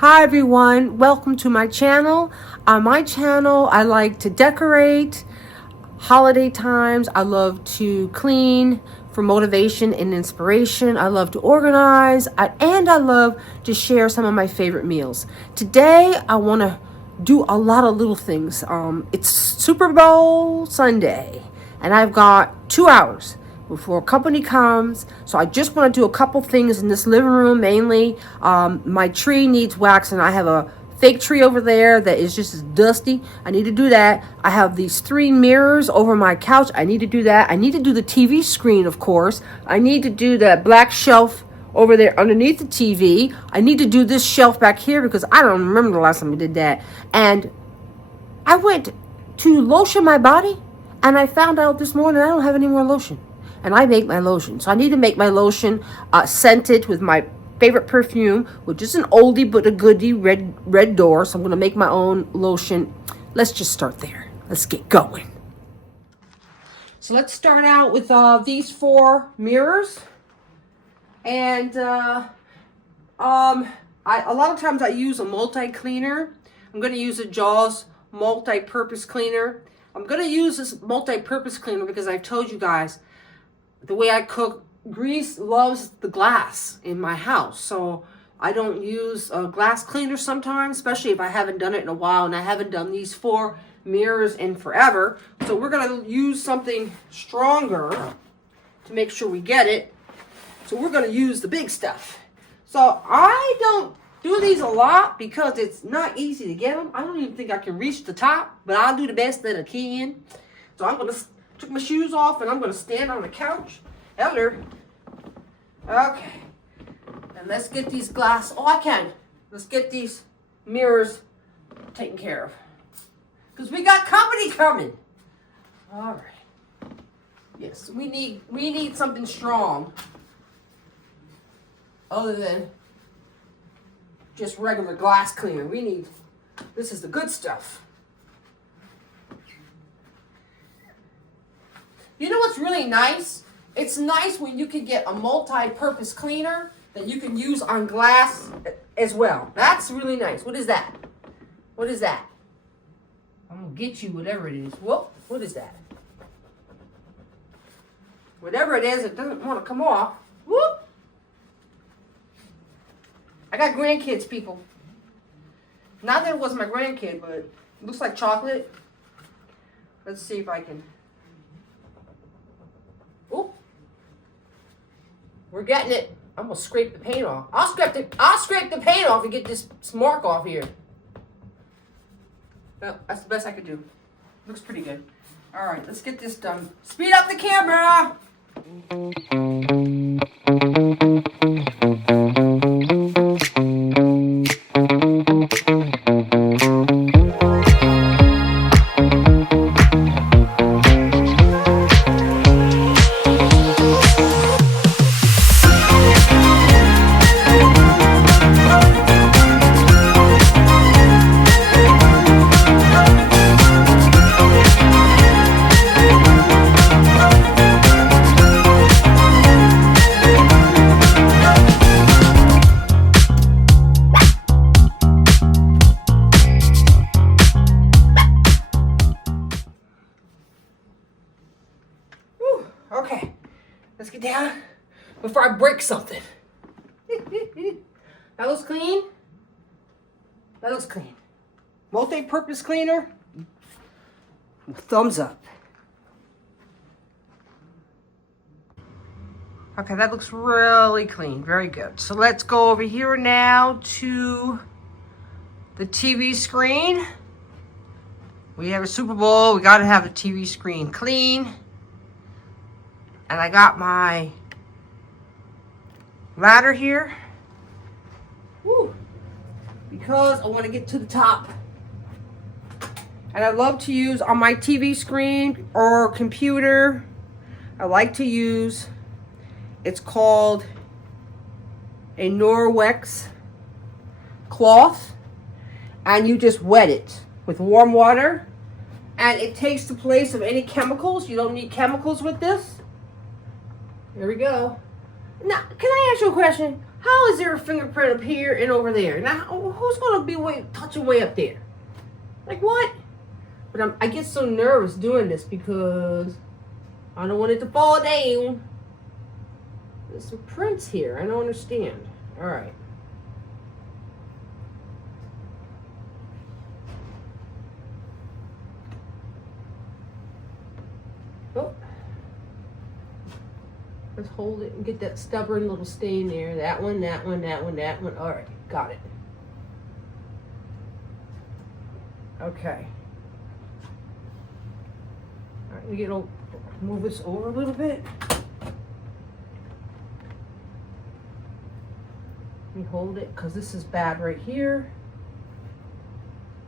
Hi everyone, welcome to my channel. On my channel, I like to decorate. Holiday times, I love to clean for motivation and inspiration. I love to organize, and I love to share some of my favorite meals. Today, I want to do a lot of little things. It's Super Bowl Sunday, and I've got 2 hours before company comes. So I just want to do a couple things in this living room mainly. My tree needs wax, and I have a fake tree over there that is just as dusty. I need to do that. I have these 3 mirrors over my couch. I need to do that. I need to do the TV screen, of course. I need to do that black shelf over there underneath the TV. I need to do this shelf back here because I don't remember the last time I did that. And I went to lotion my body, and I found out this morning I don't have any more lotion. And I make my lotion. So I need to make my lotion scented with my favorite perfume, which is an oldie but a goodie, Red Door. So I'm going to make my own lotion. Let's just start there. Let's get going. So let's start out with these 4 mirrors. And a lot of times I use a multi-cleaner. I'm going to use a Jaws multi-purpose cleaner. I'm going to use this multi-purpose cleaner because I've told you guys the way I cook, grease loves the glass in my house. So I don't use a glass cleaner sometimes, especially if I haven't done it in a while, and I haven't done these 4 mirrors in forever. So we're going to use something stronger to make sure we get it. So we're going to use the big stuff. So I don't do these a lot because it's not easy to get them. I don't even think I can reach the top, but I'll do the best that I can. So I'm going to took my shoes off, and I'm going to stand on the couch. Elder. Okay. And let's get these glass. Oh, I can. Let's get these mirrors taken care of. Because we got company coming. All right. Yes, we need something strong. Other than just regular glass cleaner. This is the good stuff. You know what's really nice? It's nice when you can get a multi-purpose cleaner that you can use on glass as well. That's really nice. What is that? What is that? I'm going to get you whatever it is. Whoop. What is that? Whatever it is, it doesn't want to come off. Whoop. I got grandkids, people. Not that it wasn't my grandkid, but it looks like chocolate. Let's see if I can. Oh, we're getting it. I'm gonna scrape the paint off. I'll scrape the paint off and get this mark off here. No, that's the best I could do. Looks pretty good. All right, let's get this done. Speed up the camera. Okay, let's get down before I break something. That looks clean. That looks clean. Multi-purpose cleaner. Thumbs up. Okay, that looks really clean. Very good. So let's go over here now to the TV screen. We have a Super Bowl. We got to have the TV screen clean. And I got my ladder here. Woo. Because I want to get to the top. And I love to use on my TV screen or computer. I like to use, it's called a Norwex cloth. And you just wet it with warm water. And it takes the place of any chemicals. You don't need chemicals with this. There we go. Now, can I ask you a question? How is there a fingerprint up here and over there? Now, who's going to be touching way up there? Like what? But I get so nervous doing this because I don't want it to fall down. There's some prints here. I don't understand. All right. Oh. Let's hold it and get that stubborn little stain there. That one, that one, that one, that one. All right, got it. Okay. All right, we get move this over a little bit. Let me hold it because this is bad right here.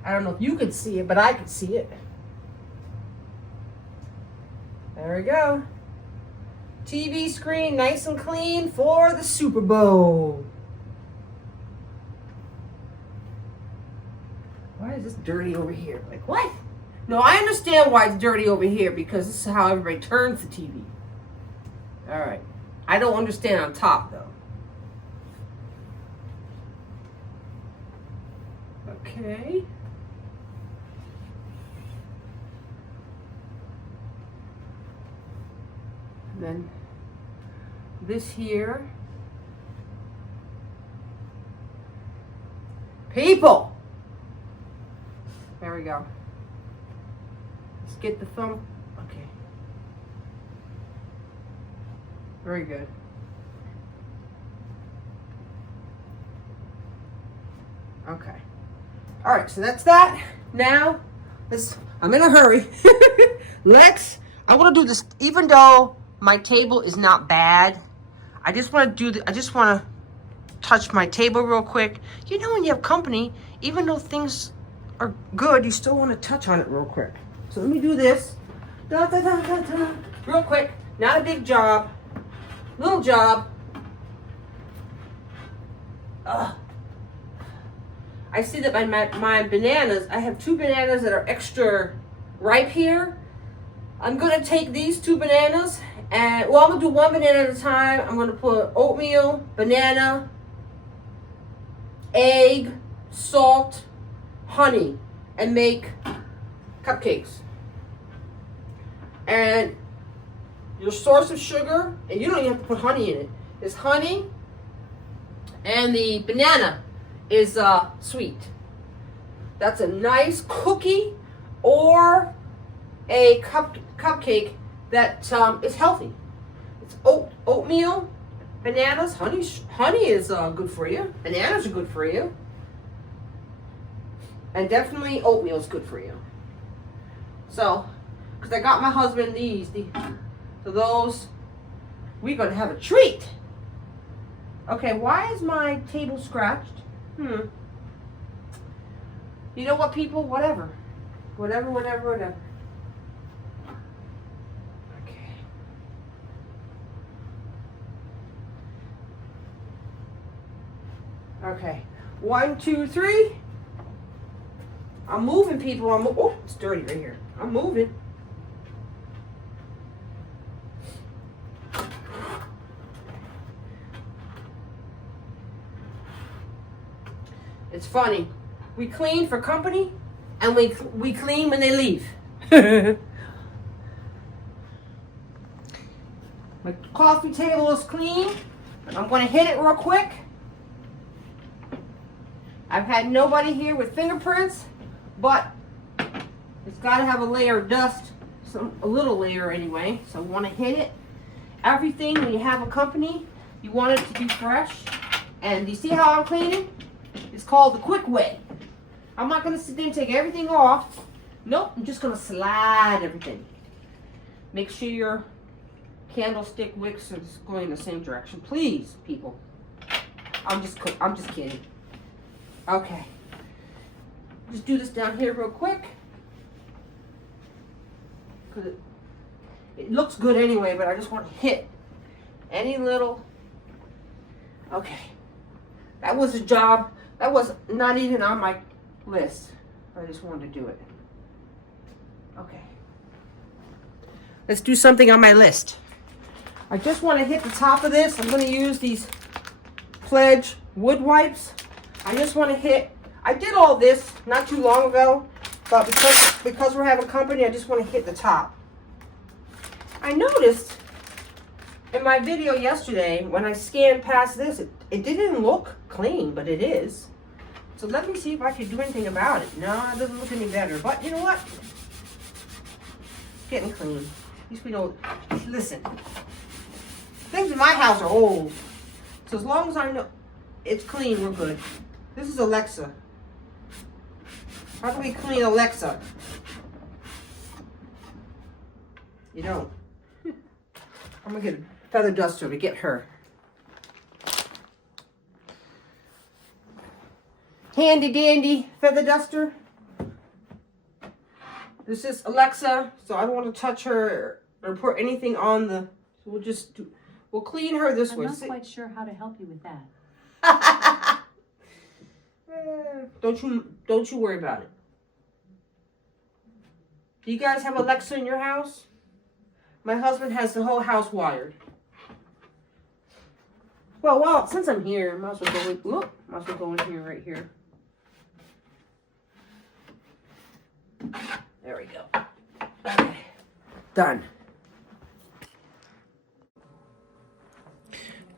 I don't know if you can see it, but I can see it. There we go. TV screen nice and clean for the Super Bowl. Why is this dirty over here? Like what? No, I understand why it's dirty over here because this is how everybody turns the TV. All right. I don't understand on top though. Okay. And then this here. People! There we go. Let's get the thumb. Okay. Very good. Okay. All right, so that's that. Now, I'm in a hurry. I want to do this, even though my table is not bad. I just want to touch my table real quick. You know when you have company, even though things are good, you still want to touch on it real quick. So let me do this. Real quick. Not a big job. Little job. I see that my bananas, I have 2 bananas that are extra ripe here. I'm going to take these 2 bananas and, well, I'm going to do 1 banana at a time. I'm going to put oatmeal, banana, egg, salt, honey, and make cupcakes. And your source of sugar, and you don't even have to put honey in it, is honey, and the banana is sweet. That's a nice cookie or a cupcake that is healthy. It's oatmeal, bananas, honey. Honey is good for you. Bananas are good for you. And definitely oatmeal is good for you. So, because I got my husband these. So those, we're going to have a treat. Okay, why is my table scratched? You know what, people? Whatever. Whatever. Okay. Okay. 1, 2, 3. I'm moving, people. Oh, it's dirty right here. I'm moving. It's funny. We clean for company, and we clean when they leave. My coffee table is clean. I'm going to hit it real quick. I've had nobody here with fingerprints, but it's got to have a layer of dust, a little layer anyway. So I want to hit it. Everything, when you have a company, you want it to be fresh. And you see how I'm cleaning? It's called the quick way. I'm not going to sit there and take everything off. Nope, I'm just going to slide everything. Make sure your candlestick wicks are going in the same direction. Please, people. I'm just kidding. Okay. Just do this down here real quick. Because it looks good anyway, but I just want to hit any little... Okay. That was a job. That was not even on my list. I just wanted to do it. Okay. Let's do something on my list. I just want to hit the top of this. I'm going to use these Pledge wood wipes. I just want to hit, I did all this not too long ago, but because we're having company, I just want to hit the top. I noticed in my video yesterday, when I scanned past this, it didn't look clean, but it is. So let me see if I can do anything about it. No, it doesn't look any better, but you know what? It's getting clean. At least we don't, listen, things in my house are old. So as long as I know it's clean, we're good. This is Alexa. How do we clean Alexa? You don't. I'm gonna get a feather duster to get her. Handy dandy feather duster. This is Alexa, so I don't want to touch her or put anything on the. So we'll clean her this way. I'm not quite sure how to help you with that. Don't you worry about it. Do you guys have Alexa in your house? My husband has the whole house wired. Well, since I'm here, I might as well go in here right here. There we go. Okay. Done.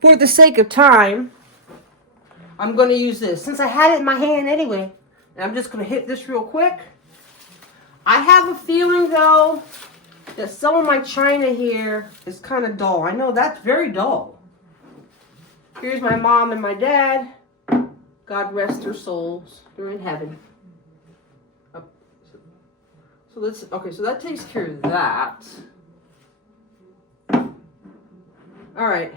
For the sake of time, I'm going to use this. Since I had it in my hand anyway, and I'm just going to hit this real quick. I have a feeling, though, that some of my china here is kind of dull. I know that's very dull. Here's my mom and my dad. God rest their souls. They're in heaven. So that takes care of that. All right.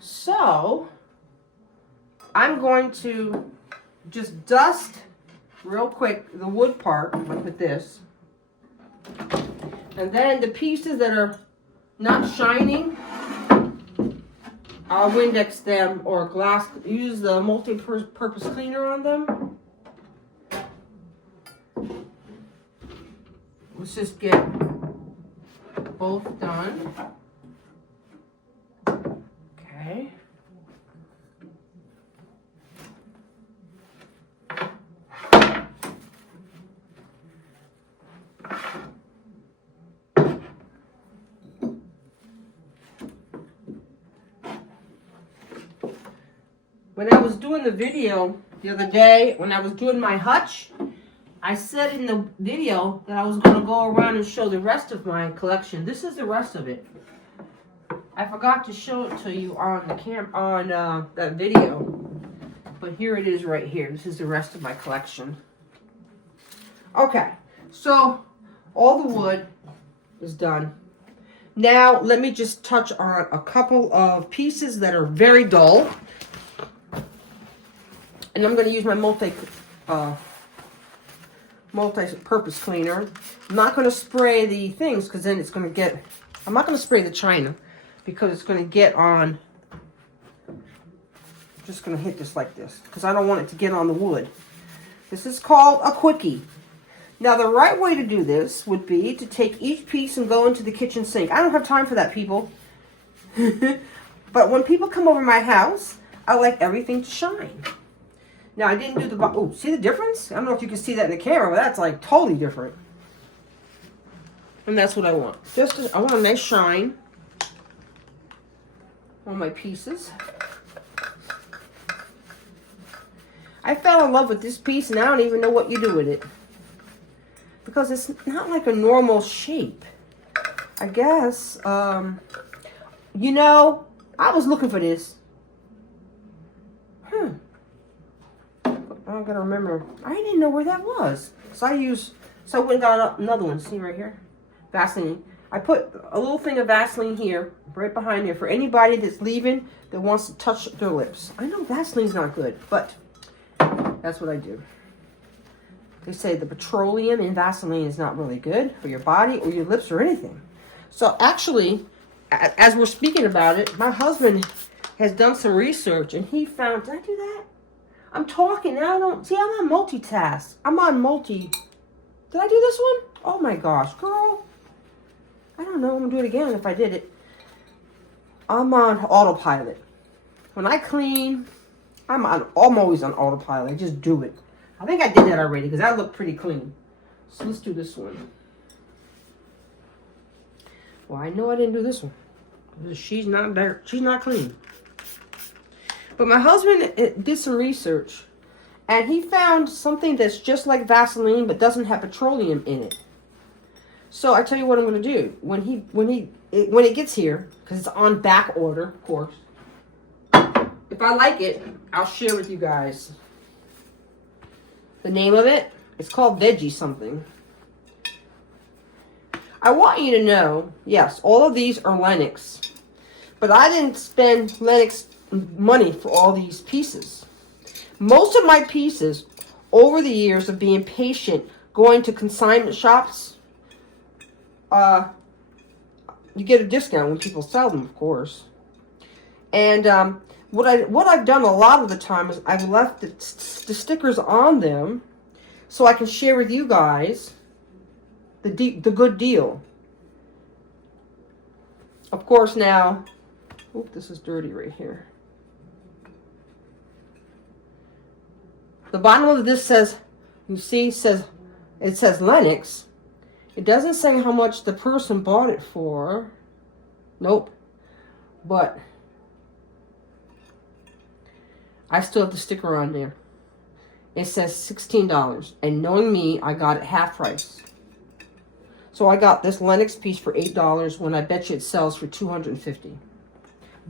So, I'm going to just dust real quick the wood part with this. And then the pieces that are not shining, I'll Windex them or use the multi-purpose cleaner on them. Let's just get both done. Okay. When I was doing the video the other day, when I was doing my hutch, I said in the video that I was going to go around and show the rest of my collection. This is the rest of it. I forgot to show it to you on the that video, but here it is right here. This is the rest of my collection. Okay, so all the wood is done. Now let me just touch on a couple of pieces that are very dull. And I'm going to use my multi-purpose cleaner. I'm not going to spray the things because then it's going to get... I'm not going to spray the china because it's going to get on... I'm just going to hit this like this because I don't want it to get on the wood. This is called a quickie. Now, the right way to do this would be to take each piece and go into the kitchen sink. I don't have time for that, people. But when people come over my house, I like everything to shine. Now, I didn't do the... Oh, see the difference? I don't know if you can see that in the camera, but that's like totally different. And that's what I want. I want a nice shine on my pieces. I fell in love with this piece, and I don't even know what you do with it. Because it's not like a normal shape. I guess, you know, I was looking for this. I gotta remember. I didn't know where that was. So I went and got another one. See right here? Vaseline. I put a little thing of Vaseline here, right behind here, for anybody that's leaving that wants to touch their lips. I know Vaseline's not good, but that's what I do. They say the petroleum in Vaseline is not really good for your body or your lips or anything. So actually, as we're speaking about it, my husband has done some research and he found, did I do that? I'm talking now. I'm on multitask. I'm on multi. Did I do this one? Oh my gosh, girl. I don't know. I'm gonna do it again if I did it. I'm on autopilot. when I clean, I'm always on autopilot. I just do it. I think I did that already because that looked pretty clean. So let's do this one. Well, I know I didn't do this one. She's not there. She's not clean. But my husband did some research, and he found something that's just like Vaseline but doesn't have petroleum in it. So I tell you what I'm going to do when it gets here, because it's on back order, of course. If I like it, I'll share with you guys. The name of it, it's called Veggie something. I want you to know, yes, all of these are Lennox. But I didn't spend Lennox money for all these pieces. Most of my pieces, over the years of being patient, going to consignment shops, you get a discount when people sell them, of course. And what I've done a lot of the time is I've left the stickers on them so I can share with you guys the good deal. Of course, now, oop, this is dirty right here. The bottom of this says, you see, it says Lennox. It doesn't say how much the person bought it for. Nope. But I still have the sticker on there. It says $16. And knowing me, I got it half price. So I got this Lennox piece for $8 when I bet you it sells for $250.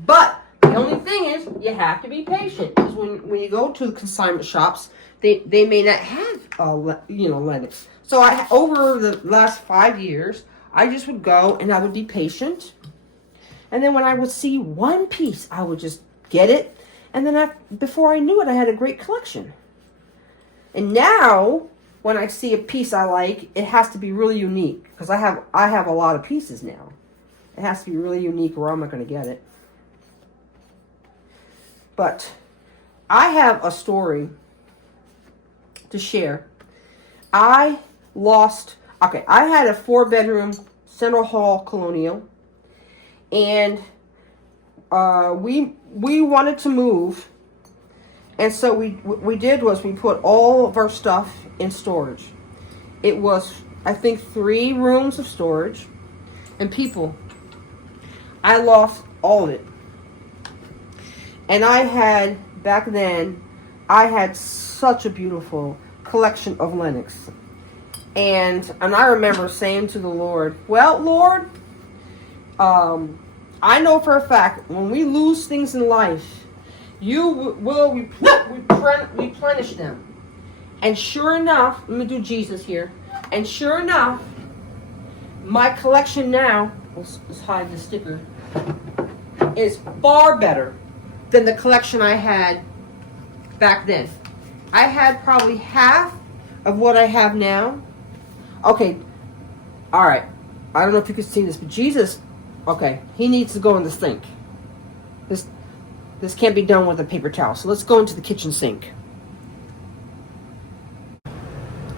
But the only thing is, you have to be patient. Because when you go to the consignment shops, they may not have, Lennox. So over the last 5 years, I just would go and I would be patient. And then when I would see one piece, I would just get it. And then before I knew it, I had a great collection. And now, when I see a piece I like, it has to be really unique. Because I have a lot of pieces now. It has to be really unique or I'm not going to get it. But I have a story to share. I had a 4-bedroom Central Hall colonial. And we wanted to move. And so what we did was we put all of our stuff in storage. It was, I think, 3 rooms of storage. And people, I lost all of it. And back then, I had such a beautiful collection of Lennox. And I remember saying to the Lord, well, Lord, I know for a fact, when we lose things in life, you will replenish them. And sure enough, let me do Jesus here. And sure enough, my collection now, let's hide the sticker, is far better than the collection I had back then. I had probably half of what I have now. Okay, all right. I don't know if you can see this, but Jesus, okay, he needs to go in the sink. This can't be done with a paper towel. So let's go into the kitchen sink.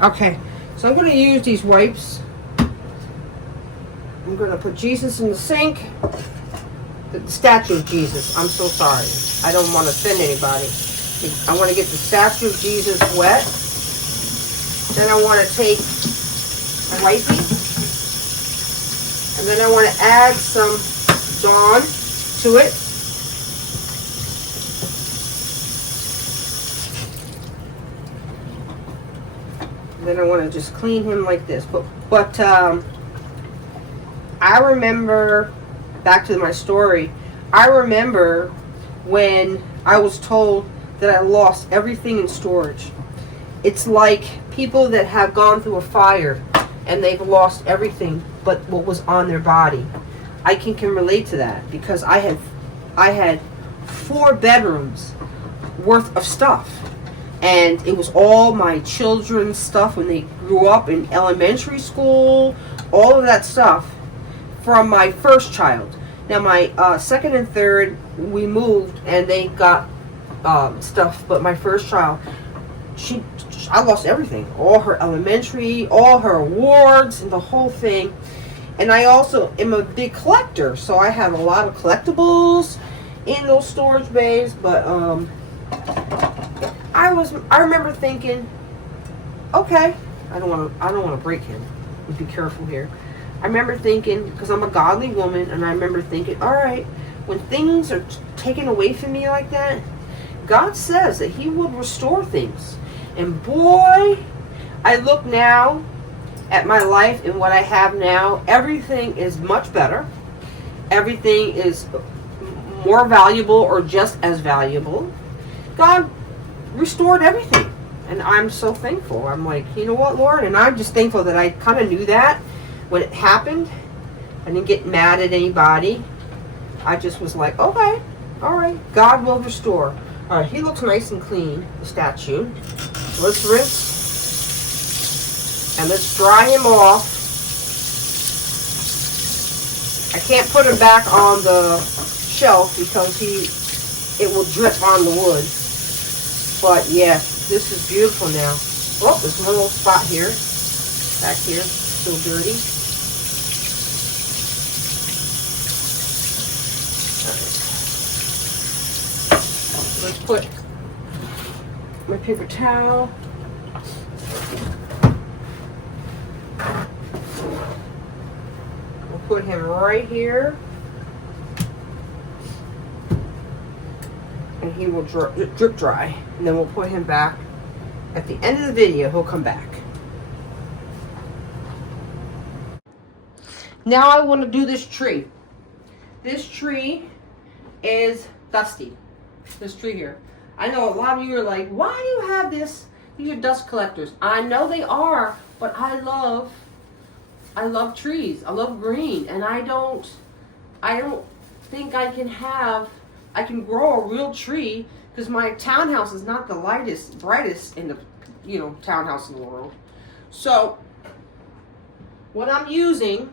Okay, so I'm going to use these wipes. I'm going to put Jesus in the sink. The statue of Jesus. I'm so sorry. I don't want to offend anybody. I want to get the statue of Jesus wet. Then I want to take a wipey. And then I want to add some Dawn to it. Then I want to just clean him like this. But I remember, back to my story, I remember when I was told that I lost everything in storage. It's like people that have gone through a fire and they've lost everything but what was on their body. I can relate to that because I had 4 bedrooms worth of stuff. And it was all my children's stuff when they grew up in elementary school, all of that stuff from my first child. Now my second and third, we moved and they got stuff, but my first child, I lost everything. All her elementary, all her awards, and the whole thing. And I also am a big collector, so I have a lot of collectibles. in those storage bays, but I remember thinking, okay, I don't want to break him. Be careful here. I remember thinking, because I'm a godly woman, and I remember thinking, all right, when things are taken away from me like that, God says that He will restore things. And boy, I look now at my life and what I have now. Everything is much better. Everything is more valuable or just as valuable. God restored everything. And I'm so thankful. I'm like, you know what, Lord? And I'm just thankful that I kind of knew that when it happened. I didn't get mad at anybody. I just was like, okay, all right, God will restore. All right, he looks nice and clean, the statue. So let's rinse. And let's dry him off. I can't put him back on the shelf because it will drip on the wood. But yes, this is beautiful now. Oh, there's one little spot here. Back here, still dirty. Let's put my paper towel. We'll put him right here. And he will drip dry. And then we'll put him back. At the end of the video, he'll come back. Now I want to do this tree. This tree is dusty. This tree here. I know a lot of you are like, why do you have this? These are dust collectors. I know they are, but I love trees. I love green, and I don't think I can grow a real tree because my townhouse is not the brightest in the townhouse in the world. So what I'm using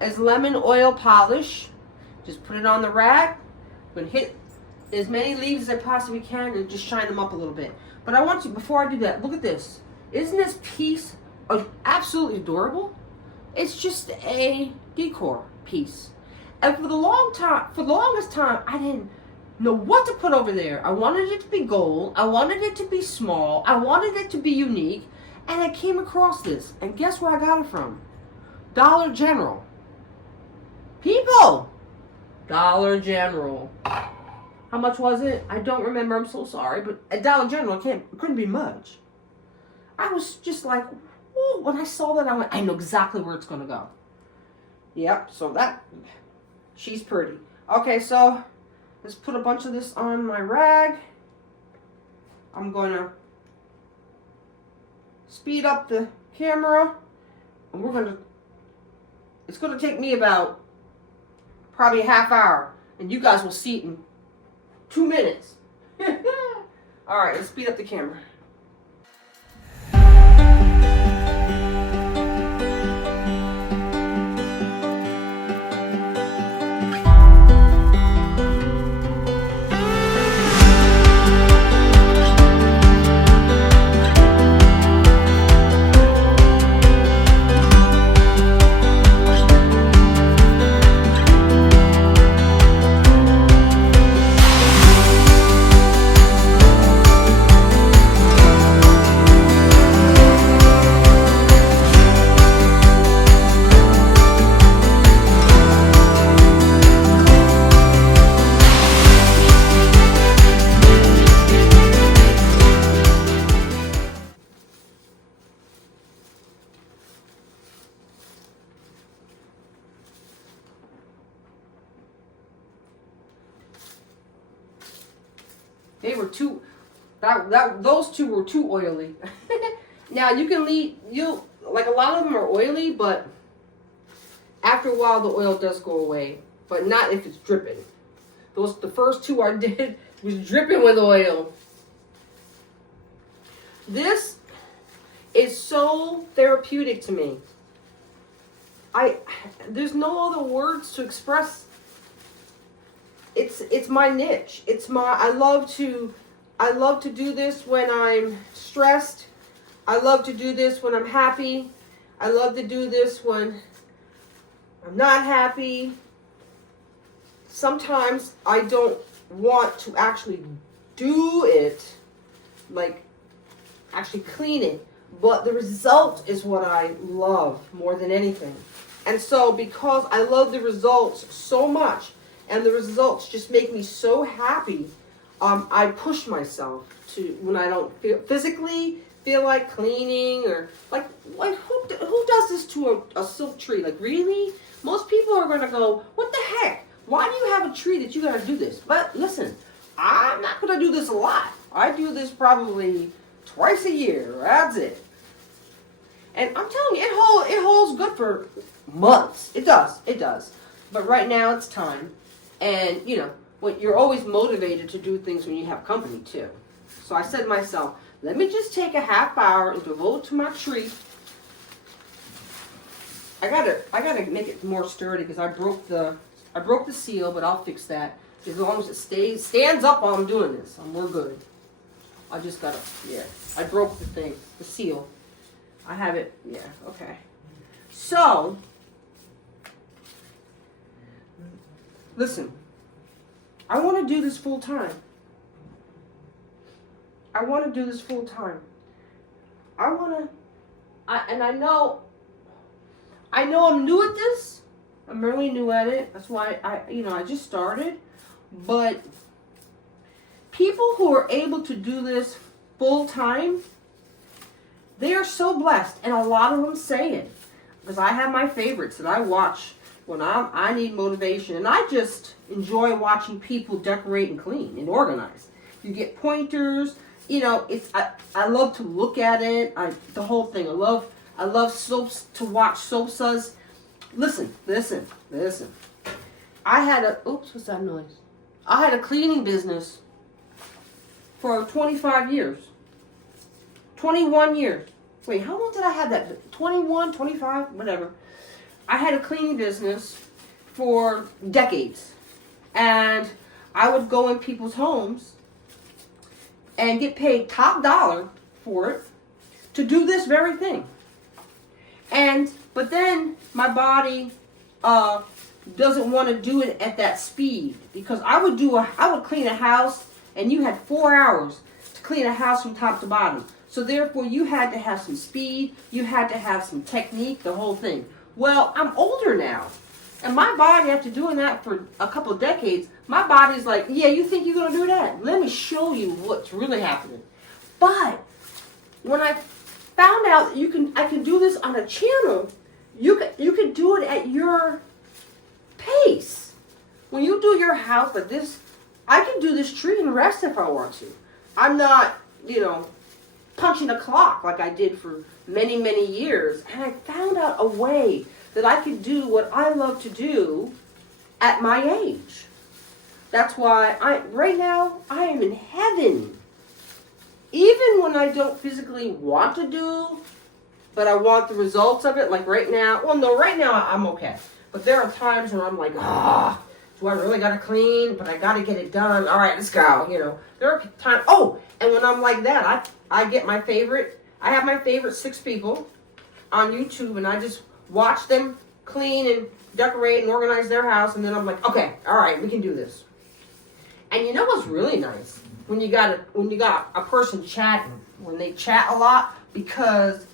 is lemon oil polish. Just put it on the rag. I'm gonna hit as many leaves as I possibly can and just shine them up a little bit. But I want you, before I do that, look at this. Isn't this piece absolutely adorable? It's just a decor piece. And for the longest time, I didn't know what to put over there. I wanted it to be gold. I wanted it to be small. I wanted it to be unique. And I came across this. And guess where I got it from? Dollar General. People! Dollar General. How much was it? I don't remember. I'm so sorry. But at Dollar General, it couldn't be much. I was just like, whoa. When I saw that, I went, I know exactly where it's going to go. Yep. So she's pretty. Okay, so let's put a bunch of this on my rag. I'm going to speed up the camera. And it's going to take me about probably a half hour. And you guys will see it in 2 minutes. All right, let's speed up the camera. They were too, those two were too oily. Now you can like a lot of them are oily, but after a while the oil does go away, but not if it's dripping. The first two I did was dripping with oil. This is so therapeutic to me. There's no other words to express. It's my niche. I love to do this when I'm stressed. I love to do this when I'm happy. I love to do this when I'm not happy. sometimes I don't want to actually do it, like actually clean it, but the result is what I love more than anything. And so because I love the results so much, and the results just make me so happy, I push myself to, when I don't physically feel like cleaning, or like who does this to a silk tree? Like, really? Most people are going to go, what the heck? Why do you have a tree that you got to do this? But listen, I'm not going to do this a lot. I do this probably twice a year. That's it. And I'm telling you, it holds good for months. It does. But right now it's time. And, you know, when you're always motivated to do things when you have company too. So I said to myself, let me just take a half hour and devote to my tree. I gotta make it more sturdy because I broke the seal, but I'll fix that. As long as it stands up while I'm doing this, we're good. I just gotta, yeah. I broke the seal. I have it, yeah, okay. So, listen, I want to do this full time. I know I'm new at this. I'm really new at it. That's why I just started. But people who are able to do this full time, they are so blessed. And a lot of them say it. Because I have my favorites that I watch when I need motivation. And I just enjoy watching people decorate and clean and organize. You get pointers. You know, I love to look at it. The whole thing. I love soaps, to watch soapsas. Listen. What's that noise? I had a cleaning business for 25 years. 21 years. Wait, how long did I have that? 21, 25, whatever. I had a cleaning business for decades. And I would go in people's homes and get paid top dollar for it to do this very thing. But then my body doesn't want to do it at that speed, because I would clean a house and you had 4 hours to clean a house from top to bottom. So therefore you had to have some speed, you had to have some technique, the whole thing. Well, I'm older now. And my body, after doing that for a couple of decades, my body's like, yeah, you think you're going to do that? Let me show you what's really happening. But when I found out that I can do this on a channel, you can do it at your pace. When you do your house like this, I can do this tree and rest if I want to. I'm not, punching a clock like I did for many, many years. And I found out a way that I could do what I love to do at my age. That's why right now I am in heaven. Even when I don't physically want to do, but I want the results of it, like right now. Well, no, right now I'm okay. But there are times when I'm like, do I really got to clean? But I got to get it done. All right, let's go. There are times. Oh, and when I'm like that, I get my favorite. I have my favorite 6 people on YouTube, and I just watch them clean and decorate and organize their house, and then I'm like, okay, all right, we can do this. And you know what's really nice? When you got a person chatting, when they chat a lot, because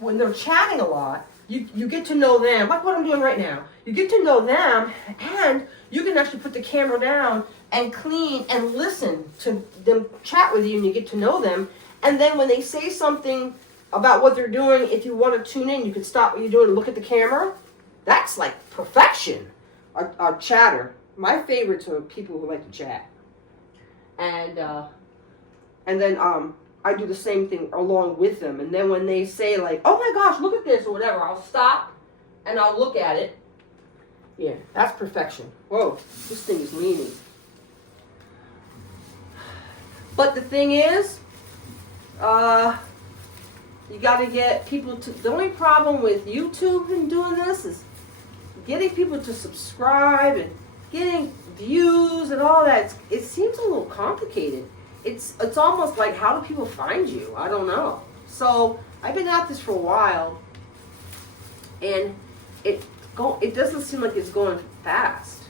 when they're chatting a lot, you get to know them, like what I'm doing right now. You get to know them, and you can actually put the camera down and clean and listen to them chat with you, and you get to know them. And then when they say something about what they're doing, if you want to tune in, you can stop what you're doing and look at the camera. That's like perfection. Our chatter. My favorites are people who like to chat. And then I do the same thing along with them. And then when they say like, oh my gosh, look at this or whatever, I'll stop and I'll look at it. Yeah, that's perfection. Whoa, this thing is leaning. But the thing is, you got to get people to. The only problem with YouTube and doing this is getting people to subscribe and getting views and all that. It seems a little complicated. It's almost like, how do people find you? I don't know. So I've been at this for a while, and it doesn't seem like it's going fast.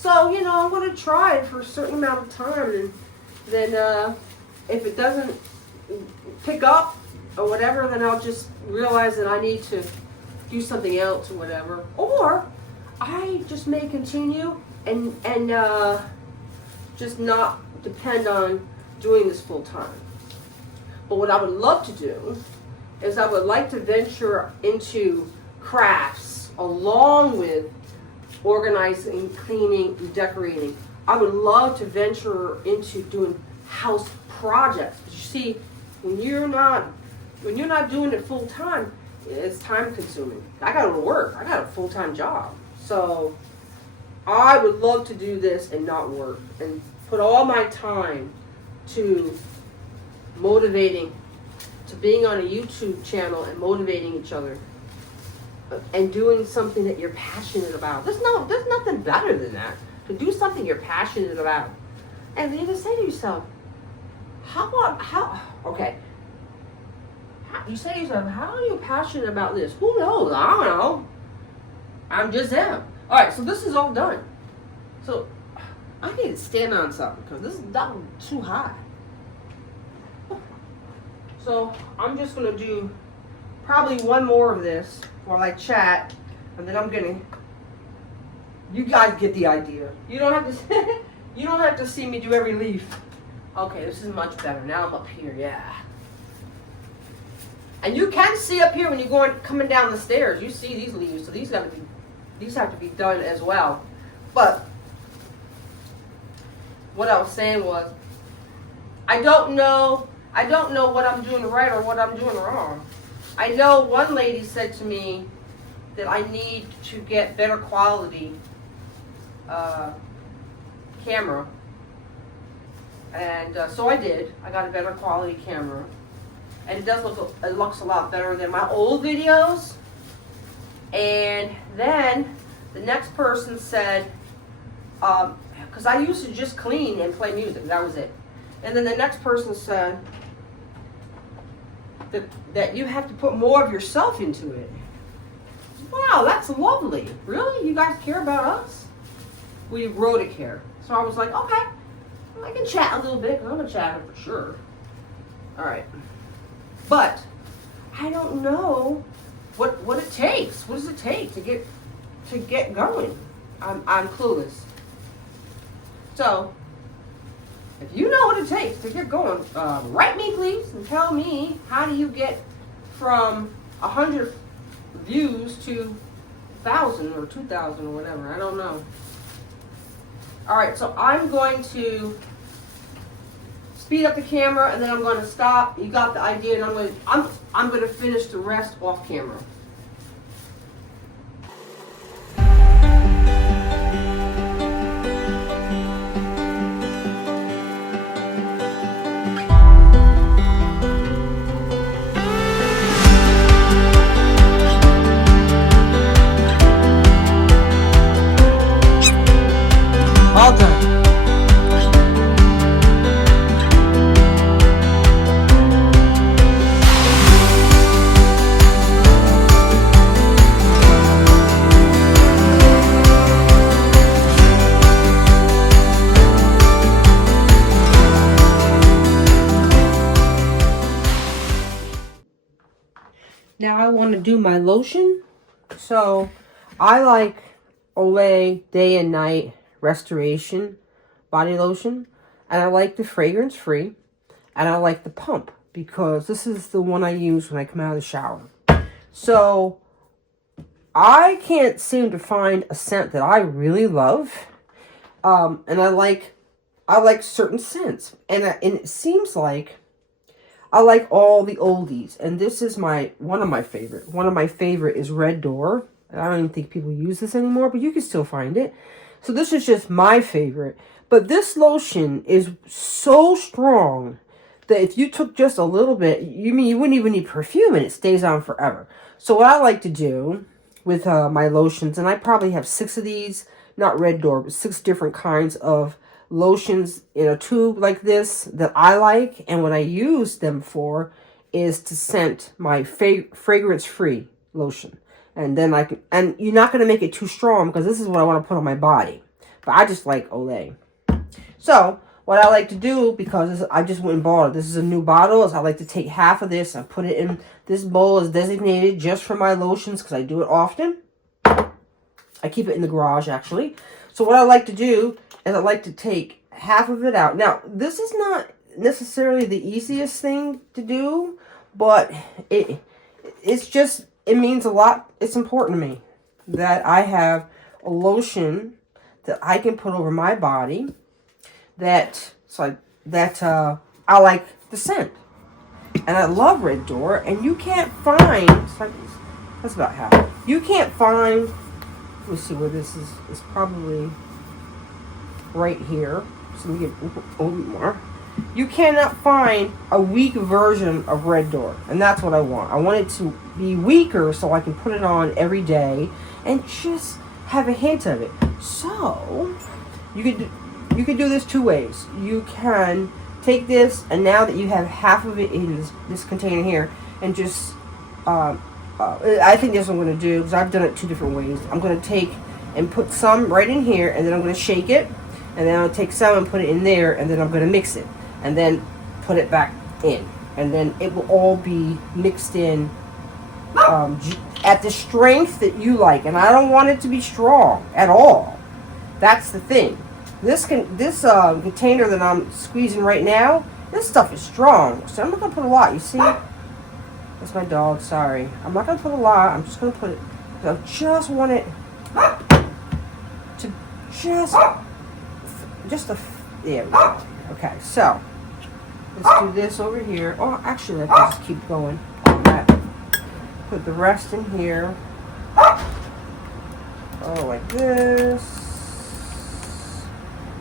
So, you know, I'm going to try it for a certain amount of time, and then if it doesn't pick up or whatever, then I'll just realize that I need to do something else or whatever. Or I just may continue and just not depend on doing this full time. But what I would love to do is I would like to venture into crafts along with organizing, cleaning, and decorating. I would love to venture into doing house projects. But you see, when you're not doing it full time, it's time consuming. I gotta work. I got a full-time job. So I would love to do this and not work and put all my time to motivating, to being on a YouTube channel and motivating each other and doing something that you're passionate about. There's nothing better than that. To do something you're passionate about. And then you just say to yourself, you say to yourself, how are you passionate about this? Who knows? I don't know. I'm just them. All right, so this is all done. So I need to stand on something because this is down too high. So I'm just going to do probably one more of this while I chat, and then I'm going to, you guys get the idea. You don't have to, you don't have to see me do every leaf. Okay, this is much better. Now I'm up here, yeah. And you can see up here when you're coming down the stairs. You see these leaves, so these have to be done as well. But what I was saying was, I don't know what I'm doing right or what I'm doing wrong. I know one lady said to me that I need to get better quality camera, and so I did. I got a better quality camera. And it looks a lot better than my old videos. And then the next person said, because I used to just clean and play music, that was it. And then the next person said that you have to put more of yourself into it. Wow, that's lovely. Really? You guys care about us? Well, you wrote it care. So I was like, okay, I can chat a little bit. I'm a chatter for sure. All right. But I don't know what it takes. What does it take to get going? I'm clueless. So if you know what it takes to get going, write me please and tell me, how do you get from 100 views to 1,000 or 2,000 or whatever? I don't know. All right, so I'm going to speed up the camera, and then I'm going to stop. You got the idea, and I'm going to finish the rest off camera. All done. Now I want to do my lotion. So I like Olay Day and Night Restoration body lotion, and I like the fragrance free, and I like the pump because this is the one I use when I come out of the shower. So I can't seem to find a scent that I really love, and I like certain scents, and it seems like I like all the oldies, and this is one of my favorite. One of my favorite is Red Door. I don't even think people use this anymore, but you can still find it. So this is just my favorite. But this lotion is so strong that if you took just a little bit, you wouldn't even need perfume, and it stays on forever. So what I like to do with my lotions, and I probably have 6 of these, not Red Door, but 6 different kinds of lotions in a tube like this that I like, and what I use them for is to scent my fragrance-free lotion. And then and you're not going to make it too strong because this is what I want to put on my body. But I just like Olay. So what I like to do, because I just went and bought it. This is a new bottle. Is I like to take half of this and put it in this bowl is designated just for my lotions because I do it often. I keep it in the garage actually. So what I like to do is I like to take half of it out. Now this is not necessarily the easiest thing to do, but it means a lot. It's important to me that I have a lotion that I can put over my body that I like the scent. And I love Red Door, and you can't find, that's about half. You can't find, let me see where this is. It's probably right here. So let me get a little bit more. You cannot find a weak version of Red Door, and that's what I want. I want it to be weaker so I can put it on every day and just have a hint of it. So you could do this two ways. You can take this, and now that you have half of it in this container here, and just I think that's what I'm going to do because I've done it two different ways. I'm going to take and put some right in here, and then I'm going to shake it, and then I'll take some and put it in there, and then I'm going to mix it, and then put it back in, and then it will all be mixed in at the strength that you like. And I don't want it to be strong at all. That's the thing. This container that I'm squeezing right now, this stuff is strong, so I'm not going to put a lot. You see? That's my dog, sorry. I'm not going to put a lot. I'm just going to put it, I just want it to there we go. Okay, so let's do this over here. Oh, actually, let's just keep going. Put the rest in here. Oh, like this.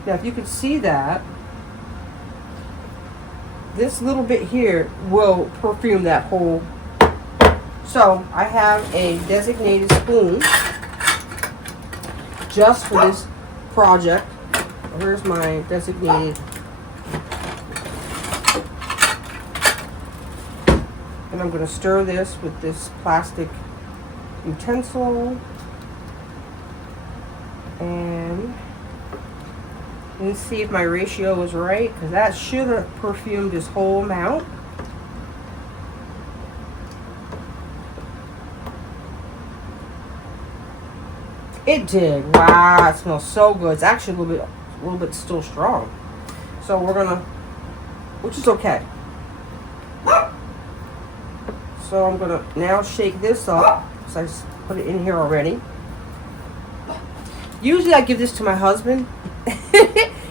Now, if you can see that, this little bit here will perfume that whole. So, I have a designated spoon just for this project. Here's my designated. And I'm going to stir this with this plastic utensil. And let's see if my ratio is right, because that should have perfumed this whole amount. It did. Wow, it smells so good. It's actually a little bit still strong. So we're gonna, which is okay. So I'm gonna now shake this up. So I just put it in here already. Usually I give this to my husband,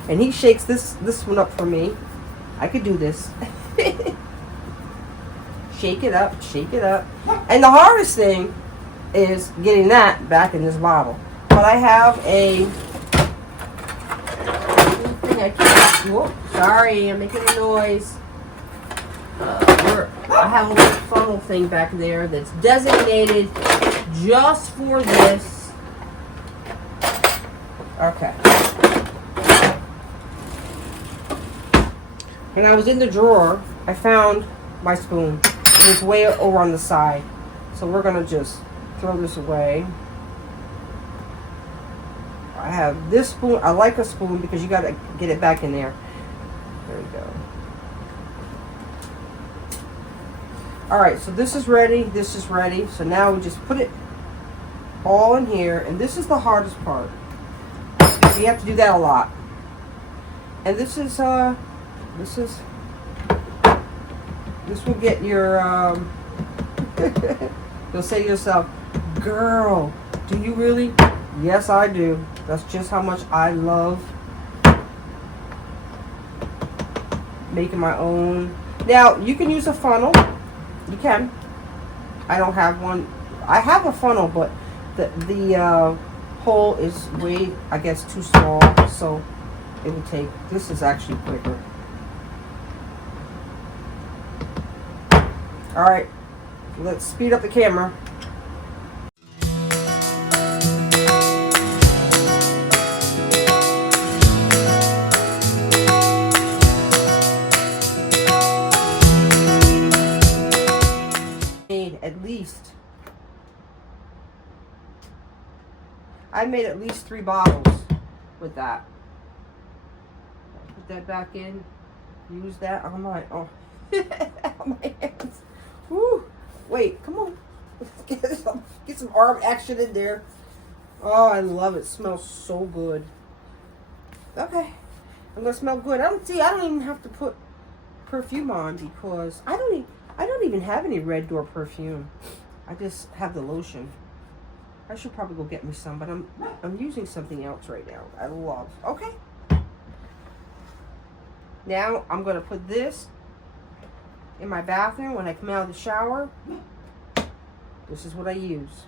and he shakes this one up for me. I could do this. Shake it up, shake it up. And the hardest thing is getting that back in this bottle. But I have a thing I can't. Whoop, sorry, I'm making a noise. I have a little funnel thing back there that's designated just for this. Okay. When I was in the drawer, I found my spoon. It was way over on the side. So we're going to just throw this away. I have this spoon. I like a spoon because you got to get it back in there. There we go. Alright, so this is ready. This is ready. So now we just put it all in here. And this is the hardest part. You have to do that a lot. And this will get your, you'll say to yourself, girl, do you really? Yes, I do. That's just how much I love making my own. Now, you can use a funnel. You can. I don't have one. I have a funnel, but the hole is way, I guess, too small. So it would take, this is actually quicker. Alright, let's speed up the camera. I made at least 3 bottles. with that. Put that back in. Use that on my on my hands. Woo! Wait, come on. Get some arm action in there. Oh, I love it. It smells so good. Okay, I'm gonna smell good. I don't even have to put perfume on because I don't even have any Red Door perfume. I just have the lotion. I should probably go get me some, but I'm using something else right now. I love. Okay. Now I'm gonna put this in my bathroom when I come out of the shower. This is what I use.